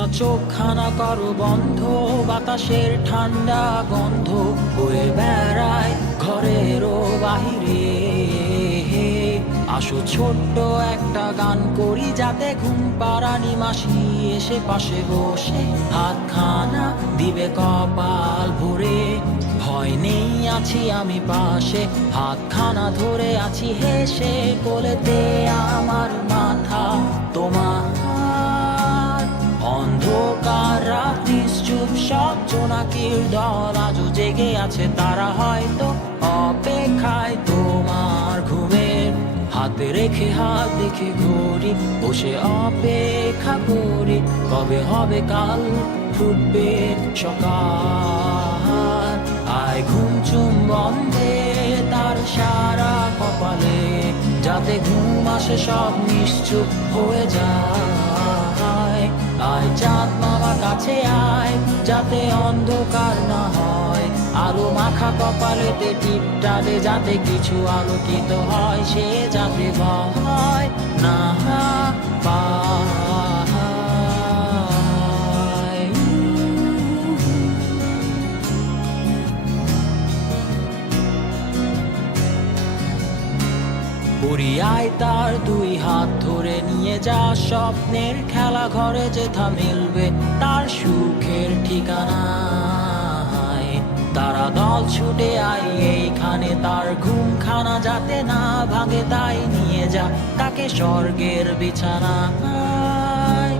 খোলা চোখখানা করো বন্ধ, বাতাসের ঠান্ডা গন্ধ বয়ে বেড়ায় ঘরেরও বাহিরে। আসো ছোট্ট একটা গান করি, যাতে ঘুম পাড়ানি মাসি এসে পাশে বসে হাতখানা দিবে কপাল ভরে। ভয় নেই, আছি আমি পাশে, হাতখানা ধরে আছি হেসে, কোলেতে আমার মাথা তোমার। অন্ধকার রাত্রি চুপ, সব জোনাকির দল আজও জেগে আছে, তারা হয়তো অপেক্ষায় তোমার ঘুমের। হাতে রেখে হাত দেখে ঘড়ি, বসে অপেক্ষা করি, কবে হবে কাল, ফুটবে সকাল। আয় ঘুম চুম বন্ধে তার সারা কপালে, যাতে ঘুম আসে সব নিশ্চুপ হয়ে যায়। আয় চাঁদ মামা কাছে আয়, যাতে অন্ধকার না হয়, আলো মাখা কপালেতে টিপটা দে, যাতে কিছু আলোকিত হয়, সে যাতে ভয় না পায়। পরিয়ায় তার দুই হাত ধরে নিয়ে যা, স্বপ্নের খেলা ঘরে যেথা মিলবে তার সুখের ঠিকানা। তারা দল ছুটে আই এইখানে, তার ঘুমখানা যাতে না ভাঙে, তাই নিয়ে যা তাকে স্বর্গের বিছানায়।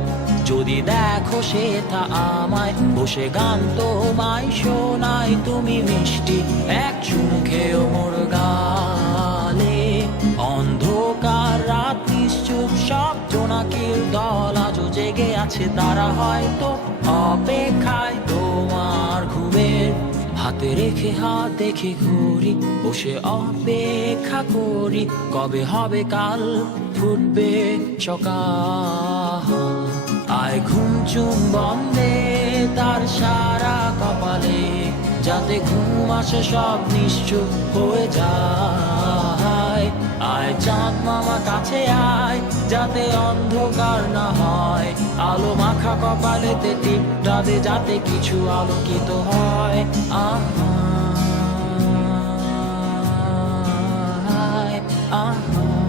যদি দেখো সে তা আমায় বসে গান তোমায় শোনায়, তুমি মিষ্টি এক চুমু খেয়েও মোর গালে। অন্ধকার রাত্রি চুপ, সব জোনাকির দল আজও জেগে আছে, তারা হয়তো অপেক্ষায় তোমার ঘুমের। হাতে রেখে হাত দেখে ঘুরি, বসে অপেক্ষা করি, কবে হবে কাল, ফুটবে সকাল। আয় ঘুম চুম বন্ধে তার সারা কপালে, যাতে ঘুম আসে সব নিশ্চুপ হয়ে যায়। আয় চাঁদ মামা কাছে আয়, যাতে অন্ধকার না হয়, আলো মাখা কপালেতে টিপটা দে, যাতে কিছু আলোকিত হয়। আহা আহা